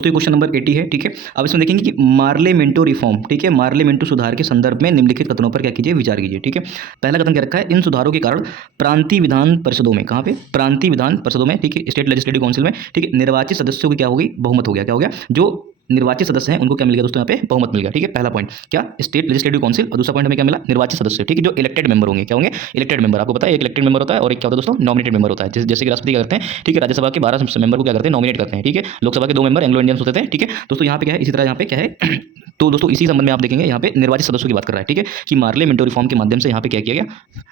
तो ये question number 80 है। ठीक है, अब इसमें देखेंगे कि मार्ले मिंटो रिफॉर्म, ठीक है, मार्ले मिंटो सुधार के संदर्भ में निम्नलिखित कथनों पर क्या कीजिए, विचार कीजिए। ठीक है, पहला कथन क्या रखा है, इन सुधारों के कारण प्रांतीय विधान परिषदों में, कहाँ पे, प्रांतीय विधान परिषदों में, ठीक है, स्टेट लेजिस्लेटिव काउंसिल में, ठीक है, निर्वाचित सदस्यों की क्या होगी, बहुमत हो गया। क्या हो गया, जो निर्वाचित सदस्य हैं उनको क्या मिल गया दोस्तों, यहाँ पे बहुमत मिल गया। ठीक है, पहला पॉइंट क्या, स्टेट लेजिस्लेटिव काउंसिल, और दूसरा पॉइंट हमें क्या मिला, निर्वाचित सदस्य। ठीक है, जो इलेक्टेड मेंबर होंगे, क्या होंगे, इलेक्टेड मेंबर। आपको पता है एक इलेक्टेड मेंबर होता है और एक क्या होता है दोस्तों, नॉमिनेटेड मेंबर होता है। जैसे कि राष्ट्रपति क्या करते हैं, ठीक है, राज्यसभा के 12 मेंबर को क्या करते हैं, नॉमिनेट करते हैं। ठीक है, लोकसभा के 2 मेंबर एंग्लो इंडियंस होते थे। ठीक है दोस्तों, यहाँ पे क्या है, इसी तरह यहाँ पे क्या है तो दोस्तों इसी संबंध में आप देखेंगे यहाँ पे निर्वाचित सदस्यों की बात कर रहा है। ठीक है, कि मार्ले मिंटो रिफॉर्म के माध्यम से यहाँ पे क्या किया गया,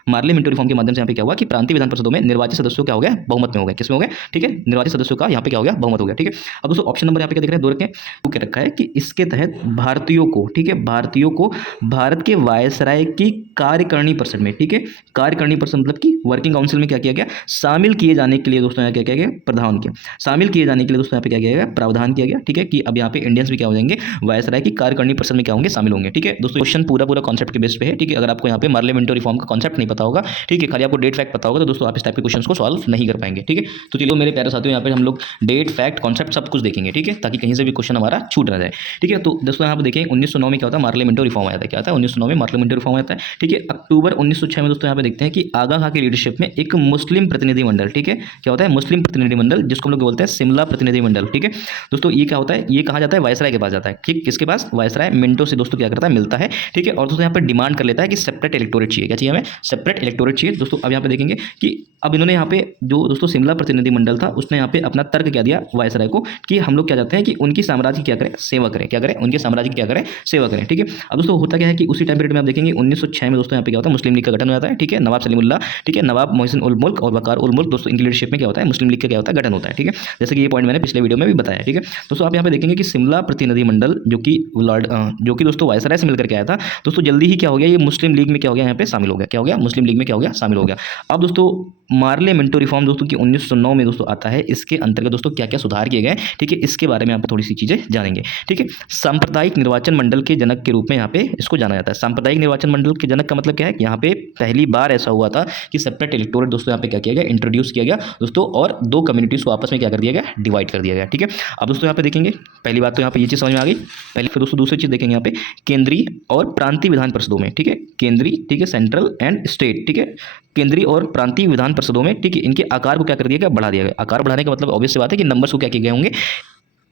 मार्ले मिंटो रिफॉर्म के माध्यम से यहाँ पे क्या हुआ कि प्रांतीय विधान परिषदों में निर्वाचित सदस्यों क्या हो गया, बहुमत में हो गए। किसमें हो गए, ठीक है, निर्वाचित सदस्यों का यहाँ पे क्या हो गया, बहुमत हो गया। ठीक है, अब दोस्तों ऑप्शन नंबर यहाँ पे क्या देख रहे हैं, दो रखें, वो क्या रखा है कि इसके तहत भारतीयों को, ठीक है, भारतीयों को भारत के वायसराय की कार्यकारिणी परिषद में, ठीक है, कार्यकारिणी परिषद मतलब कि वर्किंग काउंसिल में क्या किया गया, शामिल किए जाने के लिए दोस्तों यहाँ क्या किया गया, प्रावधान किया, शामिल किए जाने के लिए दोस्तों यहाँ पे क्या किया गया, प्रावधान किया गया। ठीक है, कि अब यहाँ पे इंडियंस भी क्या हो जाएंगे, वायसराय की कार्यकारिणी परिषद में क्या होंगे, शामिल होंगे। ठीक है दोस्तों, क्वेश्चन पूरा कॉन्सेप्ट के बेस पे है। ठीक है, अगर आपको यहाँ पे पार्लियामेंट्री रिफॉर्म का कॉन्सेप्ट नहीं पता होगा, ठीक है, खाली आपको डेट फैक्ट पता होगा, तो दोस्तों आप इस टाइप के क्वेश्चंस को सॉल्व नहीं कर पाएंगे। ठीक है, तो चलिए मेरे प्यारे साथियों, यहाँ पे हम लोग डेट फैक्ट कॉन्सेप्ट सब कुछ देखेंगे। ठीक है, ताकि कहीं से भी क्वेश्चन हमारा छूट ना जाए। ठीक है, तो दोस्तों यहाँ पे देखें 1909 में क्या होता है, पार्लियामेंट्री रिफॉर्म आया था। क्या आता है, 1909 में पार्लियामेंट्री रिफॉर्म आता है। ठीक है, अक्टूबर 1906 में दोस्तों यहाँ पे देखते हैं कि आगा खां की लीडरशिप में एक मुस्लिम प्रतिनिधि मंडल, ठीक है, क्या होता है, मुस्लिम प्रतिनिधि मंडल, जिसको हम लोग बोलते हैं शिमला प्रतिनिधि मंडल। ठीक है दोस्तों, ये क्या होता है, ये कहा जाता है वायसराय के पास जाता है। ठीक, किसके पास, वायसराय मिंटो से दोस्तों क्या करता है, मिलता है। ठीक है, और दोस्तों यहाँ पर डिमांड कर लेता है कि सेपरेट इलेक्टोरेट चाहिए। क्या चाहिए हमें, सेपरेट इलेक्टोरेट चाहिए। दोस्तों अब यहाँ पे देखेंगे कि अब इन्होंने यहाँ पे जो दोस्तों शिमला प्रतिनिधि मंडल था उसने यहाँ पे अपना तर्क क्या दिया वायसराय को, कि हम लोग क्या चाहते हैं कि उनकी साम्राज्य की क्या करें, सेवा करें। क्या करें, उनके साम्राज्य की क्या करें, सेवा करें। ठीक है, अब दोस्तों होता क्या है कि उसी टाइम पीरियड में आप देखेंगे 1906 में दोस्तों यहाँ पे क्या होता है, मुस्लिम लीग का गठन हो जाता है। ठीक है, नवाब सलीमुल्लाह, ठीक है, नवाब मोहसिन उल मुल्क और वकार उल मुल्क, दोस्तों इनकी लीडरशिप में क्या होता है, मुस्लिम लीग का क्या होता है, गठन होता है। ठीक है, जैसे कि ये पॉइंट मैंने पिछले वीडियो में भी बताया। ठीक है दोस्तों, आप यहाँ पे देखेंगे कि शिमला प्रतिनिधि मंडल जो कि दोस्तों वायसराय से मिलकर के आया था, दोस्तों जल्दी ही क्या हो गया, ये मुस्लिम लीग में क्या हो गया, यहाँ पे शामिल हो गया। क्या हो गया, मुस्लिम लीग में क्या हो गया, शामिल हो गया। अब दोस्तों मार्ले मिंटो रिफॉर्म दोस्तों की 1909 में दोस्तों आता है। इसके अंतर्गत दोस्तों क्या क्या सुधार किए गए, ठीक है, इसके बारे में आप थोड़ी सी चीजें जानेंगे। ठीक है, सांप्रदायिक निर्वाचन मंडल के जनक के रूप में यहाँ पे इसको जाना जाता है। सांप्रदायिक निर्वाचन मंडल के जनक का मतलब क्या है, यहाँ पे पहली बार ऐसा हुआ था कि सेपरेट इलेक्टोरेट दोस्तों यहाँ पे क्या किया गया, इंट्रोड्यूस किया गया दोस्तों, और दो कम्युनिटीज को आपस में क्या कर दिया गया, डिवाइड कर दिया गया। ठीक है, अब दोस्तों यहाँ पे देखेंगे, पहली बात तो यहाँ पे ये चीज समझ में आ गई। पहले फिर दोस्तों दूसरी चीज देखेंगे यहाँ पे केंद्रीय और प्रांतीय विधान परिषदों में, ठीक है, केंद्रीय, ठीक है, सेंट्रल एंड स्टेट, ठीक है, केंद्रीय और प्रांतीय विधान परिषदों में, ठीक है, इनके आकार को क्या कर दिया गया, बढ़ा दिया गया। आकार बढ़ाने का मतलब ऑब्वियस सी बात है कि नंबर्स को क्या किए गए होंगे,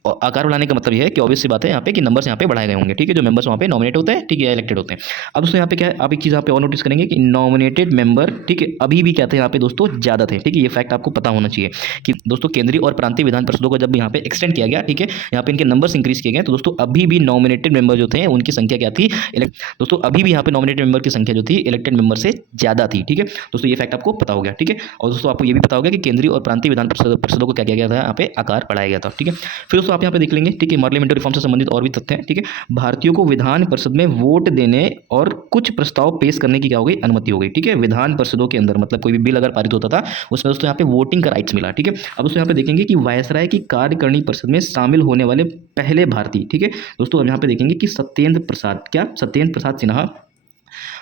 और आकार बढ़ाने का मतलब यह है कि ऑब्वियस सी बात है यहाँ पे कि नंबर्स यहाँ पे बढ़ाए गए होंगे। ठीक है, जो मेंबर्स वहाँ पे नॉमिनेट होते हैं, ठीक है, इलेक्टेड होते हैं। अब दोस्तों यहाँ पे क्या है, आप एक चीज़ यहाँ पे और नोटिस करेंगे कि नॉमिनेटेड मेंबर, ठीक है, अभी भी क्या थे यहाँ पे दोस्तों, ज़्यादा थे। ठीक है, ये फैक्ट आपको पता होना चाहिए कि दोस्तों केंद्रीय और प्रांतीय विधान परिषदों को जब यहाँ पे एक्सटेंड किया गया, ठीक है, यहाँ पे इनके नंबर्स इंक्रीज किए गए, तो दोस्तों अभी भी नॉमिनेटेड मेंबर जो थे उनकी संख्या क्या थी, दोस्तों अभी भी यहाँ पे नॉमिनेटेड मेंबर की संख्या जो थी इलेक्टेड मेंबर से ज़्यादा थी। ठीक है दोस्तों, ये फैक्ट आपको पता हो गया। ठीक है, और दोस्तों आपको ये भी पता होगा कि केंद्रीय और प्रांतीय विधान परिषदों को क्या किया गया था, यहाँ पे आकार बढ़ाया गया था। ठीक है, फिर दोस्तों आप यहाँ पे देख लेंगे, ठीक है, पार्लियामेंट्री रिफॉर्म से संबंधित और भी तथ्य हैं। ठीक है, भारतीयों को विधान परिषद में वोट देने और कुछ प्रस्ताव पेश करने की क्या हो गई, अनुमति हो गई। ठीक है, विधान परिषदों के अंदर मतलब कोई भी बिल अगर पारित होता था उसमें दोस्तों यहाँ पे वोटिंग का राइट्स मिला। ठीक है, अब दोस्तों यहाँ पे देखेंगे कि वायसराय की कार्यकारिणी परिषद में शामिल होने वाले पहले भारतीय, ठीक है दोस्तों, अब यहाँ पे देखेंगे कि सत्येंद्र प्रसाद, क्या, सत्येंद्र प्रसाद सिन्हा,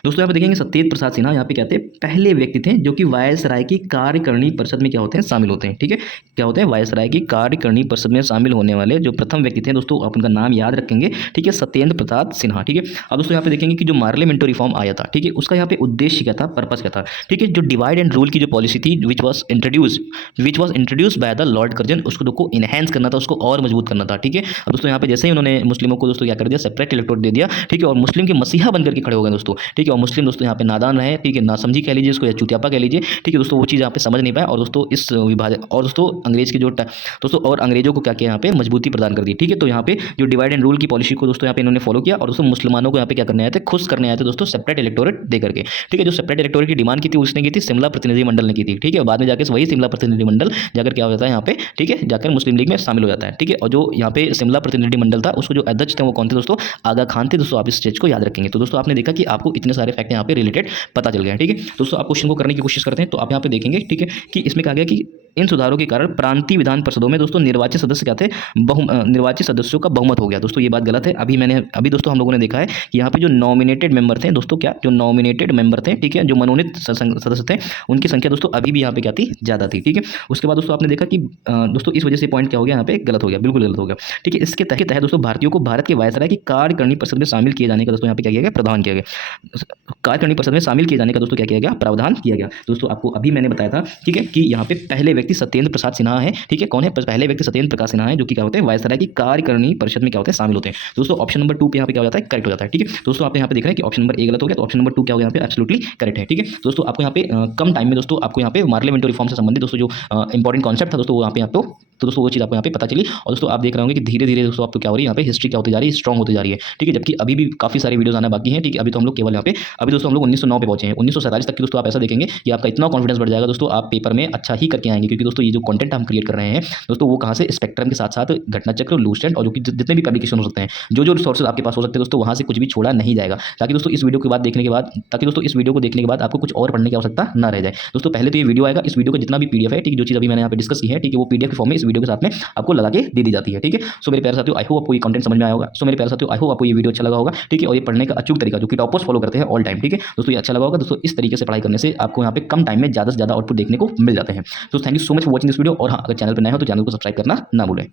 दोस्तों यहाँ पे देखेंगे सत्येंद्र प्रसाद सिन्हा यहाँ पे क्या थे, पहले व्यक्ति थे जो कि वायसराय की कार्यकारिणी परिषद में क्या होते हैं, शामिल होते हैं। ठीक है, क्या होते हैं, वायसराय की कार्यकारिणी परिषद में शामिल होने वाले जो प्रथम व्यक्ति थे दोस्तों, आप उनका नाम याद रखेंगे। ठीक है, सत्येंद्र प्रसाद सिन्हा। ठीक है, अब दोस्तों यहाँ पे देखेंगे कि जो पार्लियामेंट्री रिफॉर्म आया था, ठीक है, उसका यहाँ पे उद्देश्य क्या था, पर्पस क्या था। ठीक है, जो डिवाइड एंड रूल की जो पॉलिसी थी which was introduce by the Lord Curzon, उसको इनहेंस करना था, उसको और मजबूत करना था। ठीक है, अब दोस्तों यहाँ पे जैसे ही उन्होंने मुस्लिमों को दोस्तों क्या कर दिया, सेपरेट इलेक्टोरेट दे दिया। ठीक है, और मुस्लिम के मसीहा बनकर के खड़े हो गए दोस्तों। ठीक है, और मुस्लिम दोस्तों यहाँ पे नादान रहे, ठीक है, नासमझी कह लीजिए इसको या चुतियापा कह लीजिए। ठीक है दोस्तों, वो चीज़ यहाँ पे समझ नहीं पाए, और दोस्तों इस विभाजन और दोस्तों अंग्रेज की जो दोस्तों और अंग्रेजों को क्या किया, यहाँ पे मजबूती प्रदान कर दी। ठीक है, तो यहाँ पे जो डिवाइड एंड रूल की पॉलिसी को दोस्तों यहाँ पे इन्होंने फॉलो किया, और दोस्तों मुसलमानों को यहाँ पे क्या करने आए थे, खुश करने आए थे दोस्तों, सेपरेट इलेक्टोरेट दे करके। ठीक है, जो सेपरेट इलेक्टोरेट की डिमांड की थी उसने की थी, शिमला प्रतिनिधि मंडल ने की थी। ठीक है, बाद में जाकर वही शिमला प्रतिनिधि मंडल जाकर क्या हो जाता है यहाँ पे, ठीक है, जाकर मुस्लिम लीग में शामिल हो जाता है। ठीक है, और जो यहाँ पे शिमला प्रतिनिधि मंडल था उसको जो अध्यक्ष थे वो कौन थे दोस्तों, आगा खान थे। दोस्तों आप इस स्टेज को याद रखेंगे। तो दोस्तों आपने देखा कि आपको इतने सारे फैक्ट यहाँ पे रिलेटेड पता चल गए। ठीक है दोस्तों, आप क्वेश्चन को करने की कोशिश करते हैं, तो आप यहाँ पे देखेंगे, ठीक है, कि इसमें कहा गया कि इन सुधारों के कारण प्रांतीय विधान परिषदों में दोस्तों निर्वाचित सदस्य क्या थे, निर्वाचित सदस्यों का बहुमत हो गया। दोस्तों ये बात गलत है। अभी दोस्तों हम लोगों ने देखा है कि यहाँ पे जो नॉमिनेटेड मेंबर थे दोस्तों, क्या जो नॉमिनेटेड मेंबर थे, ठीक है, जो मनोनीत सदस्य थे, उनकी संख्या दोस्तों अभी भी यहाँ पे क्या थी, ज़्यादा थी। ठीक है, उसके बाद दोस्तों आपने देखा कि दोस्तों इस वजह से पॉइंट क्या हो गया, यहाँ पे गलत हो गया, बिल्कुल गलत हो गया। ठीक है, इसके तहत दोस्तों भारतीयों को भारत के वायसराय की कार्यकारिणी परिषद में शामिल किए जाने का दोस्तों यहाँ पे क्या किया गया, प्रावधान किया गया। कार्यकारिणी परिषद में शामिल किए जाने का दोस्तों क्या किया गया, प्रावधान किया गया। दोस्तों आपको अभी मैंने बताया था, ठीक है, कि यहाँ पे पहले व्यक्ति सत्येंद्र प्रसाद सिन्हा है। ठीक है, कौन है पहले व्यक्ति, सत्येंद्र प्रकाश सिन्हा है, जो कि क्या होते हैं, वायसराय की कार्यकारिणी परिषद में क्या होते हैं, शामिल होते हैं। दोस्तों ऑप्शन नंबर 2 पे यहाँ पे क्या हो जाता है, करेक्ट हो जाता है। ठीक है, दोस्तों आप यहाँ पे देख रहे हैं कि ऑप्शन नंबर ए गलत हो गया, तो ऑप्शन नंबर 2 क्या हो गया, यहाँ पे एब्सोल्युटली करेक्ट है। ठीक है, दोस्तों आपको यहाँ पे कम टाइम में दोस्तों आपको यहाँ पे पार्लियामेंट्री रिफॉर्म से संबंधित दोस्तों जो इंपॉर्टेंट कॉन्सेप्ट था दोस्तों, वो यहाँ पे आपको, तो दोस्तों वो चीज़ आपको यहाँ पे पता चली। और दोस्तों आप देख रहे होंगे कि धीरे धीरे दोस्तों आपको क्या हो रही है, यहाँ पे हिस्ट्री क्या होती जा रही है, स्ट्रॉन्ग होती जा रही है। ठीक है, जबकि अभी भी काफ़ी सारे वीडियोस आना बाकी हैं। ठीक है, अभी तो हम लोग केवल यहाँ पे अभी दोस्तों हम लोग 1909 पे पहुंचे हैं। 1947 तक की दोस्तों आप ऐसा देखेंगे कि आपका इतना कॉन्फिडेंस बढ़ जाएगा दोस्तों, आप पेपर में अच्छा ही करके आएंगे। क्योंकि दोस्तों ये जो कंटेंट हम क्रिएट कर रहे हैं दोस्तों, वो कहाँ से, स्पेक्ट्रम के साथ साथ घटनाचक्र, लूसेंट और जो कि जितने भी पब्लिकेशन हो सकते हैं, जो रिसोर्सेज आपके पास हो सकते हैं दोस्तों, वहाँ से कुछ भी छोड़ा नहीं जाएगा। ताकि दोस्तों इस वीडियो को देखने के बाद आपको कुछ और पढ़ने की आवश्यकता ना रह जाए। दोस्तों पहले तो ये वीडियो आएगा, इस वीडियो का जितना भी पीडीएफ है, ठीक, जो चीज़ अभी मैंने यहाँ पे डिस्कस की है, ठीक है, वो पीडीएफ के फॉर्म में इस वीडियो के साथ में आपको लगा के दे दी जाती है। ठीक है, सो मेरे प्यारे साथियों, आई होप आपको ये कंटेंट समझ में आया होगा। सो मेरे प्यारे साथियों, आई होप आपको ये वीडियो अच्छा लगा होगा। ठीक है, और ये पढ़ने का अचूक तरीका जो कि टॉपर्स फॉलो करते हैं ऑल टाइम, ठीक है दोस्तों, ये अच्छा लगा होगा दोस्तों। इस तरीके से पढ़ाई करने से आपको यहाँ पे कम टाइम में ज़्यादा से ज़्यादा आउटपुट देखने को मिल जाते हैं। तो thank you so much for watching this video. और हाँ, अगर चैनल पर नए हो तो चैनल को सब्सक्राइब करना ना भूलें।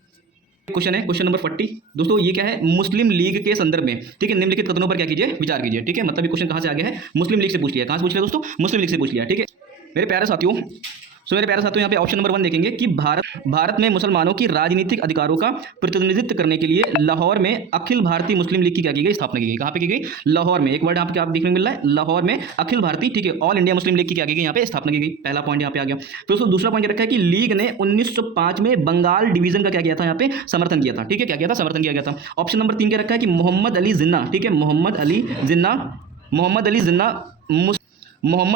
क्वेश्चन है क्वेश्चन नंबर 40 दोस्तों, ये क्या है, मुस्लिम लीग के संदर्भ में, ठीक है, निम्नलिखित कथनों पर क्या कीजिए, विचार कीजिए। ठीक है, मतलब ये क्वेश्चन कहाँ से आ गया है, मुस्लिम लीग से पूछ लिया। कहाँ से पूछ लिया दोस्तों, मुस्लिम लीग से पूछ लिया। ठीक है मेरे प्यारे साथियों, यहाँ पे ऑप्शन नंबर 1 देखेंगे कि भारत में मुसलमानों की राजनीतिक अधिकारों का प्रतिनिधित्व करने के लिए लाहौर में अखिल भारतीय मुस्लिम लीग की क्या की गई, स्थापना की गई। कहाँ पे की गई, लाहौर में। एक वर्ड यहाँ पे आप देखने को मिल रहा है, लाहौर में अखिल भारतीय, ठीक है, ऑल इंडिया मुस्लिम लीग की क्या की गई, यहाँ पे स्थापना की गई। पहला पॉइंट यहाँ पे आ गया। तो दोस्तों दूसरा पॉइंट रखा है कि लीग ने 1905 में बंगाल डिवीजन का क्या किया था, यहाँ पे समर्थन किया था। ठीक है, क्या किया था, समर्थन किया गया था। ऑप्शन नंबर 3 क्या रखा है कि मोहम्मद अली जिन्ना, ठीक है, मोहम्मद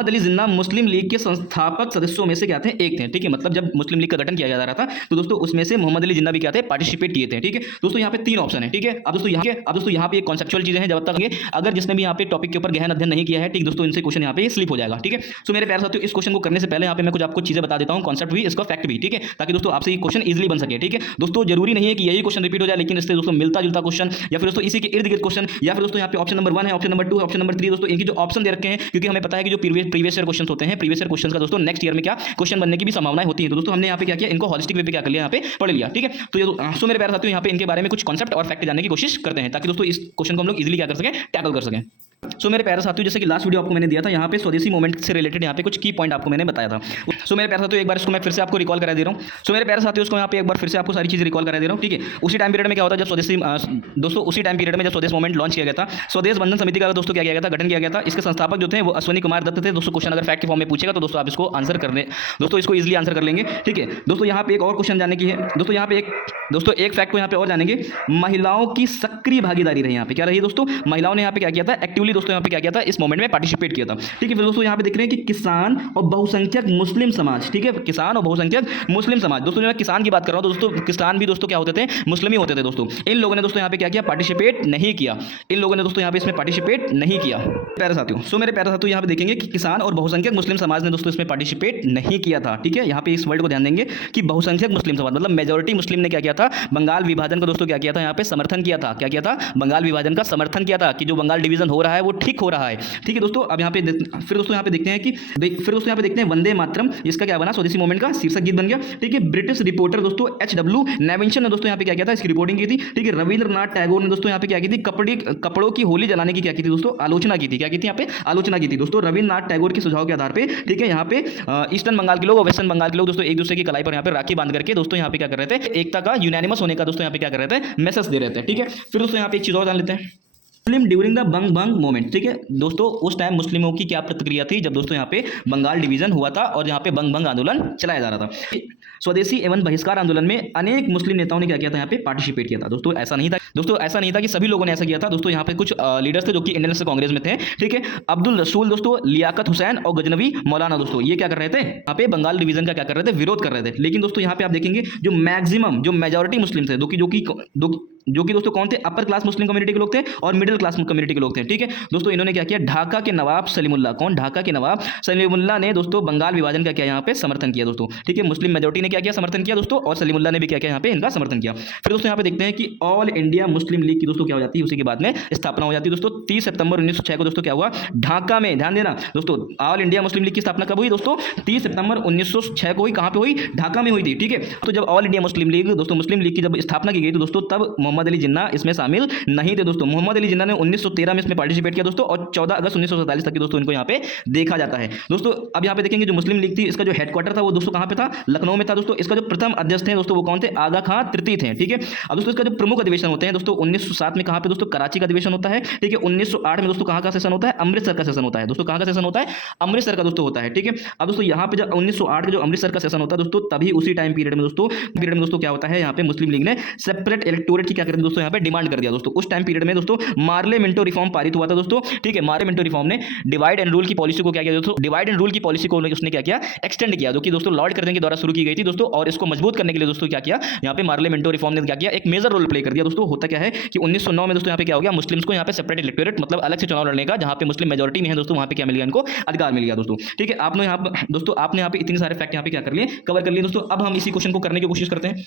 अली जिन्ना मुस्लिम लीग के संस्थापक सदस्यों में से क्या थे, एक थे। ठीक है, मतलब जब मुस्लिम लीग का गठन किया जा रहा था तो दोस्तों उसमें से मोहम्मद अली जिन्ना भी क्या थे, पार्टिसिपेट किए थे। ठीक है दोस्तों, यहाँ पे 3 ऑप्शन है। ठीक है, अब दोस्तों यहाँ पे कॉन्सेप्चुअल चीजें हैं, जब तक अगर जिसने भी यहाँ पे टॉपिक के ऊपर गहन अध्ययन नहीं किया है, ठीक दोस्तों, इनसे क्वेश्चन यहाँ पे स्लिप हो जाएगा। ठीक है, सो मेरे प्यारे साथियों, इस क्वेश्चन को करने से पहले यहाँ पे मैं कुछ आपको चीजें बता देता हूँ, कॉन्सेप्ट भी, इसका फैक्ट भी। ठीक है, ताकि दोस्तों आपसे ये क्वेश्चन इजीली बन सके। ठीक है दोस्तों, जरूरी नहीं है कि यही क्वेश्चन रिपीट हो जाए, लेकिन इससे दोस्तों मिलता जुलता क्वेश्चन या फिर दोस्तों इसी के इर्द गिर्द क्वेश्चन, या फिर दोस्तों यहाँ पे ऑप्शन नंबर 1 है, ऑप्शन नंबर 2 है, ऑप्शन नंबर 3 दोस्तों, इनकी जो ऑप्शन दे रखे हैं, क्योंकि हमें पता है कि जो प्रीवियस ईयर क्वेश्चन होते हैं, प्रीवियस ईयर क्वेश्चन का दोस्तों नेक्स्ट ईयर में क्या क्वेश्चन बनने की भी संभावनाएं होती है। तो दोस्तों हमने यहाँ पे क्या किया, इनको होलिस्टिक वे पे क्या कर लिया, यहाँ पे पढ़ लिया। ठीक है, तो ये सो मेरे प्यारे साथियों, यहाँ पे इनके बारे में कुछ कॉन्सेप्ट और फैक्ट जानने की कोशिश करते हैं, ताकि दोस्तों इस क्वेश्चन को हम लोग इजीली क्या कर सकें, टैकल कर सकें। सो मेरे प्यारे साथियों, जैसे कि लास्ट वीडियो आपको मैंने दिया था, यहाँ पे स्वदेशी मूवमेंट से रिलेटेड यहाँ पे कुछ की पॉइंट आपको मैंने बताया था। सो मेरे प्यारे साथियों, एक बार इसको मैं फिर से आपको रिकॉल करा दे रहा हूँ। सो मेरे प्यारे साथियों, इसको यहाँ पे एक बार फिर से आपको सारी चीजें रिकॉल करा दे रहा हूँ। ठीक है, उसी टाइम पीरियड में क्या होता है, जब स्वदेशी दोस्तों उसी टाइम पीरियड में जब स्वदेश मूवमेंट लॉन्च किया गया था, स्वदेश बंधन समिति का दोस्तों क्या किया गया था, गठन किया गया था। इसके संस्थापक जो थे वो अश्विनी कुमार दत्त थे। दोस्तों क्वेश्चन अगर फैक्ट के फॉर्म में पूछेगा तो दोस्तों आप इसको आंसर करने, दोस्तों इसको इजीली आंसर कर लेंगे। ठीक है दोस्तों, यहाँ पे एक और क्वेश्चन जानने की है दोस्तों, यहाँ पे एक फैक्ट को यहाँ पे और जानेंगे, महिलाओं की सक्रिय भागीदारी रही। यहाँ पे क्या रही दोस्तों, महिलाओं ने यहाँ पे क्या किया था, एक्टिवली दोस्तों यहाँ पे क्या किया था, इस मूवमेंट में पार्टिसिपेट किया था। ठीक है, फिर दोस्तों यहाँ पे देख रहे हैं कि किसान और बहुसंख्यक मुस्लिम समाज, ठीक है, किसान और बहुसंख्यक मुस्लिम समाज। दोस्तों मैं किसान की बात कर रहा हूँ, दोस्तों किसान भी दोस्तों क्या होते थे, मुस्लिम ही होते थे। दोस्तों इन लोगों ने दोस्तों यहाँ पे क्या किया, पार्टिसिपेट नहीं किया। इन लोगों ने दोस्तों यहाँ पे इसमें पार्टिसिपेट नहीं किया। प्यारे साथियों, सो मेरे प्यारे साथियों, यहाँ पे देखेंगे कि किसान और बहुसंख्यक मुस्लिम समाज ने दोस्तों इसमें पार्टिसिपेट नहीं किया था। ठीक है, यहाँ पे इस वर्ड को ध्यान देंगे कि बहुसंख्यक मुस्लिम समाज मतलब मेजॉरिटी मुस्लिम ने क्या किया था, बंगाल विभाजन का दोस्तों क्या किया था, यहाँ पे समर्थन किया था। क्या किया था, बंगाल विभाजन का समर्थन किया था, कि जो बंगाल डिवीजन हो रहा है वो ठीक हो रहा है। ठीक है दोस्तों, अब यहाँ पे फिर दोस्तों यहाँ पे देखते हैं कि वंदे मातरम, इसका क्या बना, स्वदेशी मूवमेंट का शीर्षक गीत बन गया। ठीक है, ब्रिटिश रिपोर्टर दोस्तों HW नेविंसन ने दोस्तों यहाँ पे क्या किया था, इसकी रिपोर्टिंग की थी। ठीक है, रविंद्रनाथ टैगोर ने दोस्तों यहाँ पे क्या की थी, कपड़ों की होली जलाने की क्या की थी दोस्तों, आलोचना की थी। क्या की थी, यहाँ पे आलोचना की थी दोस्तों, रविंद्रनाथ टैगोर के सुझाव के आधार पे। ठीक है, यहाँ पे ईस्टर्न बंगाल के लोग और वेस्टर्न बंगाल के लोग दोस्तों एक दूसरे की कलाई पर यहाँ पे राखी बांध करके दोस्तों यहाँ पे क्या कर रहे थे, एकता का, यूनानिमस होने का दोस्तों यहाँ पे क्या कर रहे थे, मैसेज दे रहे थे। ठीक है, फिर दोस्तों यहाँ पे एक चीज और जान लेते हैं, मुस्लिम during the Bang Bang movement. ठीक है दोस्तों, उस टाइम मुस्लिमों की क्या प्रतिक्रिया थी, जब दोस्तों यहाँ पे बंगाल डिवीजन हुआ था और यहाँ पे बंग बंग आंदोलन चलाया जा रहा था। स्वदेशी एवं बहिष्कार आंदोलन में अनेक मुस्लिम नेताओं ने क्या किया था, यहाँ पे पार्टिसिपेट किया था। दोस्तों ऐसा नहीं था कि सभी लोगों ने ऐसा किया था। दोस्तों यहाँ पे कुछ लीडर्स थे जो कि इंडियन नेशनल कांग्रेस में थे। ठीक है, अब्दुल रसूल दोस्तों, लियाकत हुसैन और गजनवी मौलाना दोस्तों, ये क्या कर रहे थे, यहाँ पे बंगाल डिवीजन का क्या कर रहे थे, विरोध कर रहे थे। लेकिन दोस्तों यहाँ पे आप देखेंगे जो मैक्सिमम, जो मेजॉरिटी मुस्लिम थे, जो कि दोस्तों कौन थे, अपर क्लास मुस्लिम कम्युनिटी के लोग थे और मिडिल क्लास कम्युनिटी के लोग थे। ठीक है दोस्तों, इन्होंने क्या किया, ढाका के नवाब सलीमुल्लाह, कौन, ढाका के नवाब सलीमुल्लाह ने दोस्तों बंगाल विभाजन का क्या यहाँ पे समर्थन किया दोस्तों। ठीक है, मुस्लिम मेजोरिटी ने क्या किया, समर्थन किया दोस्तों, और सलीमुल्लाह ने भी क्या किया यहाँ पे इनका समर्थन किया। फिर दोस्तों यहाँ पे देखते हैं कि ऑल इंडिया मुस्लिम लीग की दोस्तों क्या हो जाती है, उसी के बाद में स्थापना हो जाती है दोस्तों 30 सितंबर 1906 को दोस्तों क्या हुआ, ढाका में, ध्यान देना दोस्तों, ऑल इंडिया मुस्लिम लीग की स्थापना कब हुई दोस्तों, 30 सितंबर 1906 को हुई, कहां पे हुई, ढाका में हुई थी। ठीक है, तो जब ऑल इंडिया मुस्लिम लीग दोस्तों, मुस्लिम लीग की जब स्थापना की गई तो दोस्तों तब मोहम्मद अली जिन्ना इसमें शामिल नहीं थे दोस्तों। मोहम्मद अली जिन्ना ने 1913 में इसमें पार्टिसिपेट किया दोस्तों, और 14 अगस्त 1947 तक की दोस्तों इनको यहाँ पे देखा जाता है दोस्तों। अब यहाँ पे देखेंगे जो मुस्लिम लीग थी, इसका जो हेडक्वार्टर था वो दोस्तों कहां पे था, लखनऊ में था दोस्तों। इसका जो प्रथम अध्यक्ष थे दोस्तों वो कौन थे, आगा खां तृतीय थे। ठीक है, अब दोस्तों इसका जो प्रमुख अधिवेशन होते हैं दोस्तों 1907 में कहां पे दोस्तों, कराची का अधिवेशन होता है। ठीक है, 1908 में दोस्तों कहां का सेशन होता है, अमृतसर का सेशन होता है दोस्तों, कहां का सेशन होता है, अमृतसर का दोस्तों होता है। ठीक है, अब दोस्तों यहाँ पे जब 1908 का जो अमृतसर का सेशन होता है दोस्तों, तभी उसी टाइम पीरियड में दोस्तों क्या होता है, यहाँ पे मुस्लिम लीग ने सेपरेट इलेक्टोरेट की क्या करते हैं दोस्तों, यहाँ पे डिमांड कर दिया दोस्तों। उस टाइम पीरियड में दोस्तों मार्ले मिंटो रिफॉर्म पारित हुआ था दोस्तों। ठीक है, मार्ले मिंटो रिफॉर्म ने डिवाइड एंड रूल की पॉलिसी को क्या किया दोस्तों, डिवाइड एंड रूल की पॉलिसी को उसने क्या किया, एक्सटेंड किया, जो कि दोस्तों लॉर्ड कर्जन के द्वारा शुरू की गई थी दोस्तों। और इसको मजबूत करने के लिए दोस्तों क्या किया, यहाँ पे मार्ले मिंटो रिफॉर्म ने क्या किया, एक मेजर रोल प्ले कर दिया दोस्तों। होता क्या है कि 1909 में दोस्तों यहाँ पे क्या हो गया, मुस्लिम्स को यहाँ पे सेपरेट इलेक्टोरेट मतलब अलग से चुनाव लड़ने का, जहाँ पे मुस्लिम मेजोरिटी में है दोस्तों, वहाँ पे क्या मिल गया, इनको अधिकार मिल गया दोस्तों। ठीक है, आपने यहाँ दोस्तों आपने यहाँ पे इतने सारे फैक्ट यहाँ पे क्या कर लिए, कवर कर लिए दोस्तों। अब हम इसी क्वेश्चन को करने की कोशिश करते हैं।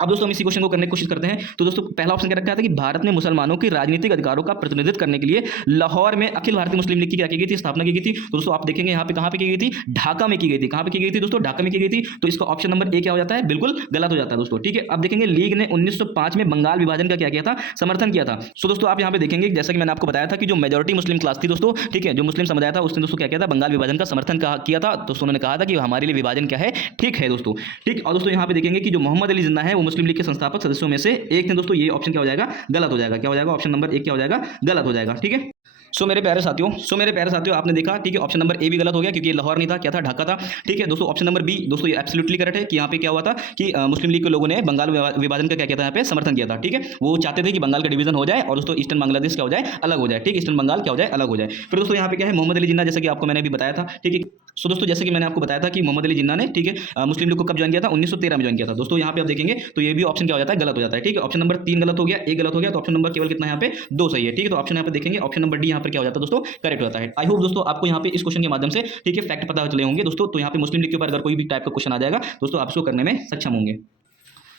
अब दोस्तों हम इसी क्वेश्चन को करने की कोशिश करते हैं। तो दोस्तों पहला ऑप्शन क्या रखा था कि भारत में मुसलमानों के राजनीतिक अधिकारों का प्रतिनिधित्व करने के लिए लाहौर में अखिल भारतीय मुस्लिम लीग की क्या की गई थी, स्थापना की गई थी। तो दोस्तों आप देखेंगे यहाँ पे कहाँ पे की गई थी, ढाका में की गई थी। कहाँ पे की गई थी दोस्तों, ढाका में की गई थी। तो इसका ऑप्शन नंबर ए क्या हो जाता है, बिल्कुल गलत हो जाता है दोस्तों। ठीक है, अब देखेंगे लीग ने 1905 में बंगाल विभाजन का क्या किया था, समर्थन किया था। सो दोस्तों आप यहाँ पे देखेंगे जैसा कि मैंने आपको बताया था कि जो मेजोरिटी मुस्लिम क्लास थी दोस्तों, ठीक है, जो मुस्लिम समुदाय था उसने दोस्तों क्या किया था, बंगाल विभाजन का समर्थन किया था। दोस्तों उन्होंने कहा था कि हमारे लिए विभाजन क्या है, ठीक है दोस्तों। ठीक, और दोस्तों यहाँ पे देखेंगे कि जो मोहम्मद अली जिन्ना है वो मुस्लिम लीग के संस्थापक सदस्यों में से एक थे दोस्तों। ये ऑप्शन क्या हो जाएगा, गलत हो जाएगा। क्या हो जाएगा, ऑप्शन नंबर एक क्या हो जाएगा, गलत हो जाएगा। ठीक है, सो मेरे प्यारे साथियों आपने देखा, ठीक है, ऑप्शन नंबर ए भी गलत हो गया क्योंकि ये लाहौर नहीं था, क्या था, ढाका था। ठीक है दोस्तों, ऑप्शन नंबर बी दोस्तों ये एब्सोल्युटली करेक्ट है कि यहाँ पे क्या हुआ था कि मुस्लिम लीग के लोगों ने बंगाल विभाजन का क्या किया था, यहाँ पे समर्थन किया था। ठीक है, वो चाहते थे कि बंगाल का डिवीजन हो जाए और दोस्तों ईस्टर्न बांग्लादेश क्या हो जाए, अलग हो जाए। ठीक, ईस्टर्न बंगाल क्या हो जाए, अलग हो जाए। फिर दोस्तों यहाँ पे क्या है, मोहम्मद अली जिन्ना, जैसे कि आपको मैंने भी बताया था। ठीक है, सो दोस्तों जैसे कि मैंने आपको बताया था कि मोहम्मद अली जिन्ना ने, ठीक है, मुस्लिम लीग को कब ज्वाइन किया था, 1913 में ज्वाइन किया था दोस्तों। यहाँ पे आप देखेंगे तो ये भी ऑप्शन क्या हो जाता है, गलत हो जाता है। ठीक है, ऑप्शन नंबर 3 गलत हो गया, एक गलत हो गया, तो ऑप्शन नंबर केवल कितना यहाँ पे 2 सही है। ठीक है, तो ऑप्शन यहाँ पे देखेंगे, ऑप्शन नंबर डी यहाँ पर क्या हो जाता है दोस्तों, करेक्ट होता है। आई होप दोस्तों आपको यहाँ पे इस क्वेश्चन के माध्यम से, ठीक है, फैक्ट पता चले होंगे दोस्तों। तो यहाँ पे मुस्लिम लीग के ऊपर अगर कोई भी टाइप का क्वेश्चन आ जाएगा दोस्तों, आप इसको करने में सक्षम होंगे।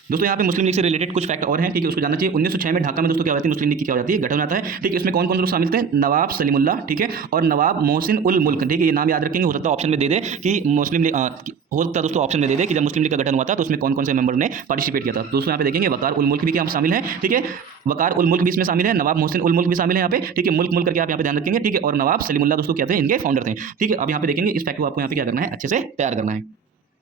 दोस्तों यहाँ पे मुस्लिम लीग से रिलेटेड कुछ फैक्ट और हैं, ठीक है, उसको जानना चाहिए। 1906 में ढाका में दोस्तों क्या होती है, मुस्लिम लीग की क्या हो जाती है, गठन आता है। ठीक है, इसमें कौन कौन लोग शामिल थे, नवाब सलीमुल्लाह, ठीक है, और नवाब मोहसिन उल मुल्क। ठीक है, ये नाम याद रखेंगे, हो सकता है ऑप्शन में दे दे कि मुस्लिम लीग, हो सकता है दोस्तों ऑप्शन में दे दे कि जब मुस्लिम लीग का गठन हुआ था तो उसमें कौन कौन से मेंबर ने पार्टिसिपेट किया था। दोस्तों यहाँ पे देखेंगे वकार उल मुल्क भी क्या शामिल है। ठीक है, वकार उल मुल्क भी इसमें शामिल है, नवाब मोहसिन उल मुल्क भी शामिल है यहाँ पे। ठीक है, मुल्क करके आप यहाँ पे ध्यान रखेंगे। ठीक है, और नवाब सलीमुल्लाह दोस्तों क्या थे, इनके फाउंडर थे। ठीक है, अब यहाँ पे देखेंगे इस फैक्ट को आपको यहाँ पे क्या करना है, अच्छे से तैयार करना है।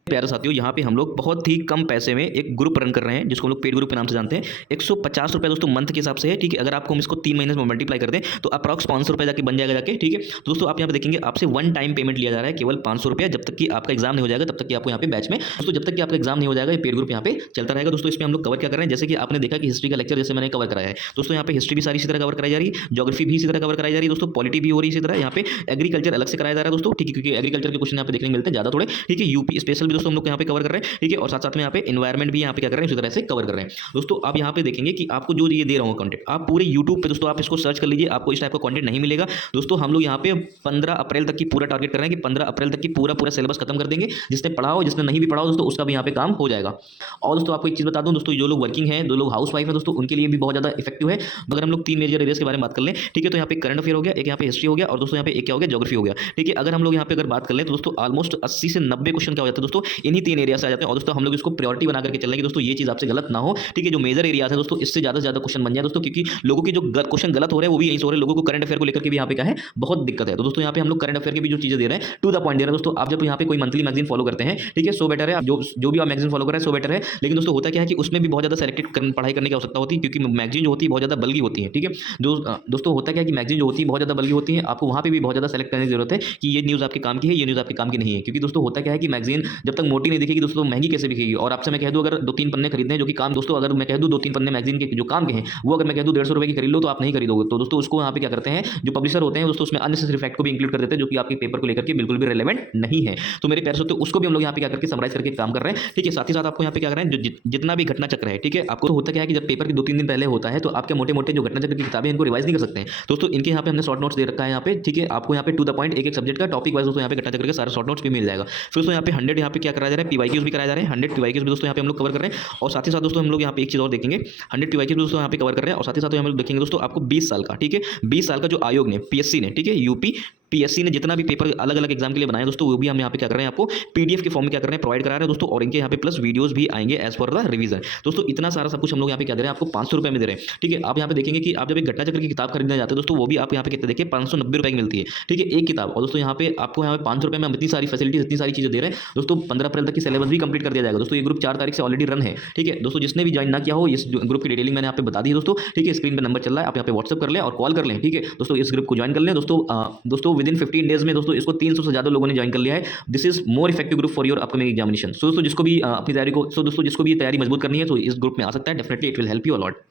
प्यारे साथियों, यहाँ पे हम लोग बहुत ही कम पैसे में एक ग्रुप रन कर रहे हैं जिसको हम लोग पेड ग्रुप के नाम से जानते हैं। 150 रुपये दोस्तों मंथ के हिसाब से है। ठीक है, अगर आपको हम इसको 3 महीने में मल्टीप्लाई कर दें तो अप्रॉक्स 500 रुपये जाके बन जाएगा जाके। ठीक है, तो दोस्तों आप यहाँ पे देखेंगे आपसे 1 टाइम पेमेंट लिया जा रहा है, केवल 500 रुपये, जब तक कि आपका एग्जाम नहीं हो जाएगा तब तक कि आपको यहाँ पे बैच में दोस्तों, जब तक कि आपका एग्जाम नहीं हो जाएगा ये पेड ग्रुप यहाँ पे चलता रहेगा दोस्तों। इसमें हम लोग कवर क्या कर रहे हैं, जैसे कि आपने देखा कि हिस्ट्री का लेक्चर जैसे मैंने कवर कराया है दोस्तों, यहाँ पे हिस्ट्री भी सारी इसी तरह कवर कराई जा रही है, ज्योग्राफी भी इसी तरह कवर कराई जा रही है दोस्तों, पॉलिटी भी हो रही है इसी तरह। यहाँ पे एग्रीकल्चर अलग से कराया जा रहा है दोस्तों। ठीक है, क्योंकि एग्रीकल्चर के क्वेश्चन यहाँ पे देखने मिलते हैं ज़्यादा थोड़े। ठीक है, यूपी स्पेशल भी दोस्तों हम लोग यहाँ पे कवर कर रहे हैं। ठीक है, और साथ साथ में यहाँ पे एनवायरमेंट भी यहाँ पे क्या कर रहे हैं, उसी तरह से कवर कर रहे हैं दोस्तों। आप यहाँ पे देखेंगे कि आपको जो ये दे रहा हूँ कंटेंट, आप पूरे यूट्यूब पे दोस्तों आप इसको सर्च कर लीजिए, आपको इस टाइप का कंटेंट नहीं मिलेगा दोस्तों। हम लोग यहाँ पे 15 अप्रैल तक की पूरा टारगेट कर रहे हैं कि 15 अप्रैल तक की पूरा सिलेबस खत्म कर देंगे। जिसने पढ़ा हो, जिसने नहीं भी पढ़ा हो दोस्तों, उसका भी यहाँ पे काम हो जाएगा। और दोस्तों आपको एक चीज़ बता दूँ दोस्तों, जो लोग वर्किंग है, जो लोग हाउस वाइफ है दोस्तों, उनके लिए भी बहुत ज़्यादा इफेक्टिव है। अगर हम लोग 3 मेजर एरियाज के बारे में बात कर लें, ठीक है, तो यहाँ पे करंट अफेयर हो गया, एक यहाँ पे हिस्ट्री हो गया, और दोस्तों यहाँ पे एक क्या हो गया, ज्योग्राफी हो गया। ठीक है, अगर हम लोग यहाँ पे अगर बात कर लें तो दोस्तों ऑलमोस्ट 80 से 90 क्वेश्चन क्या हो जाता है दोस्तों, इन्हीं 3 एरिया से आ जाते हैं। और दोस्तों हम लोग इसको प्रायोरिटी बना करके चलेंगे दोस्तों, ये चीज़ आपसे गलत ना हो। ठीक है, जो मेजर एरियाज है दोस्तों, इससे ज़्यादा से ज़्यादा क्वेश्चन बन जाए दोस्तों, क्योंकि लोगों की जो क्वेश्चन गलत हो रहे हैं वो भी यहीं से हो रहे हैं। लोगों को करंट अफेयर को लेकर के भी यहाँ पे क्या है, बहुत दिक्कत है। तो दोस्तों यहाँ पे हम लोग करंट अफेयर की भी जो चीज़ें दे रहे हैं, टू द पॉइंट दे रहे हैं दोस्तों। आप जब यहाँ पे कोई मंथली मैगजीन फॉलो करते हैं, ठीक है, सो बेटर है, जो भी आप मैगजीन फॉलो कर रहे हैं सो बेटर है। लेकिन दोस्तों होता क्या है कि उसमें भी बहुत ज़्यादा सेलेक्टेड पढ़ाई करने की आवश्यकता होती है, क्योंकि मैगजीन जो होती है बहुत ज़्यादा बल्कि होती है। ठीक है, दोस्तों होता क्या है कि मैगजीन जो होती है बहुत ज़्यादा बल्कि होती है, आपको वहाँ पे भी बहुत ज़्यादा सेलेक्ट करने की जरूरत है कि ये न्यूज़ आपके काम की है, ये न्यूज़ आपके काम की नहीं है। क्योंकि दोस्तों होता क्या है कि मैगजीन जब जब तक मोटी नहीं दिखेगी दोस्तों महंगी कैसे बिकेगी। और आपसे मैं कह दूं अगर 2-3 पन्ने खरीदने हैं जो कि काम दोस्तों, अगर मैं कह दूं 2-3 पन्ने मैगजीन के जो काम के हैं वो अगर मैं कह दूं 150 रुपए की खरीद लो तो आप नहीं खरीदोगे। तो दोस्तों उसको यहाँ पे क्या करते हैं जो पब्लिशर होते हैं दोस्तों उसमें अननेसेसरी फैक्ट को भी इंक्लूड कर देते हैं जो कि आपके पेपर को लेकर के बिल्कुल भी रेलेवेंट नहीं है। तो मेरे प्यारे दोस्तों उसको भी हम लोग यहाँ पे क्या करके समराइज करके काम कर रहे हैं, ठीक है। साथ ही साथ आपको यहाँ पे क्या कर रहे हैं जो जितना भी घटना चक्र है, ठीक है, आपको होता क्या है कि जब पेपर के 2-3 दिन पहले होता है तो आपके मोटे मोटे जो घटना चक्र की किताबें इनको रिवाइज नहीं कर सकते हैं दोस्तों। इनके यहाँ पे हमने शॉर्ट नोट्स दे रखा है यहाँ पे, ठीक है। आपको यहाँ पे टू द पॉइंट एक एक सब्जेक्ट का टॉपिक वाइज दोस्तों यहाँ पे घटना चक्र के सारे शॉर्ट नोट्स भी मिल जाएगा। फिर दोस्तों यहाँ पे 100 यहाँ पे क्या कराया जा रहा है पीवाईक्यूज भी कराया जा रहे हैं, 100 पीवाईक्यूज भी दोस्तों यहाँ पे हम लोग कवर कर रहे हैं। और साथ ही साथ दोस्तों हम लोग यहाँ पे एक चीज और देखेंगे, 100 पीवाईक्यूज दोस्तों यहाँ पे कवर कर रहे हैं। और साथ ही साथ हम लोग देखेंगे दोस्तों आपको 20 साल का, ठीक है, 20 साल का जो आयोग ने पीएससी ने, ठीक है, यूपी पीएससी ने जितना भी पेपर अलग अलग एग्जाम के लिए बनाए दोस्तों वो भी हम यहाँ पे क्या कर रहे हैं आपको पीडीएफ के फॉर्म में क्या कर रहे हैं प्रोवाइड करा रहे हैं दोस्तों। और इनके यहाँ पे प्लस वीडियोस भी आएंगे एज पर द रिवीजन दोस्तों। इतना सारा सब कुछ हम लोग यहाँ पे क्या दे रहे हैं आपको 500 रुपए में दे रहे हैं, ठीक है। आप यहाँ पे देखेंगे कि आप जब एक घटना चक्र की किताब खरीदने जाते हैं दोस्तों वो भी आप यहाँ पे कितने देखिए 590 रुपए की मिलती है, ठीक है, एक किताब। और दोस्तों यहाँ पे आपको यहाँ पे 500 रुपए में हम इतनी सारी फैसिलिटीज इतनी सारी चीजें दे रहे हैं दोस्तों। 15 अप्रैल तक की सिलेबस भी कंप्लीट कर दिया जाएगा दोस्तों। ये ग्रुप 4 तारीख से ऑलरेडी रन है, ठीक है दोस्तों। जिसने भी ज्वाइन ना किया हो इस ग्रुप की डिटेलिंग मैंने यहाँ पे बता दी है दोस्तों, ठीक है। स्क्रीन पर नंबर चल रहा है, आप यहाँ पे व्हाट्सअप कर लें और कॉल कर लें, ठीक है दोस्तों। इस ग्रुप को ज्वाइन कर लें दोस्तों। दोस्तों विद इन 15 डेज में दोस्तों इसको 300 से ज्यादा लोगों ने ज्वाइन कर लिया है। This is more effective group for your upcoming examination. So दोस्तों जिसको भी अपनी तैयारी को दोस्तों जिसको भी तैयारी मजबूत करनी है तो इस ग्रुप में आ सकता है, definitely it will help you a lot.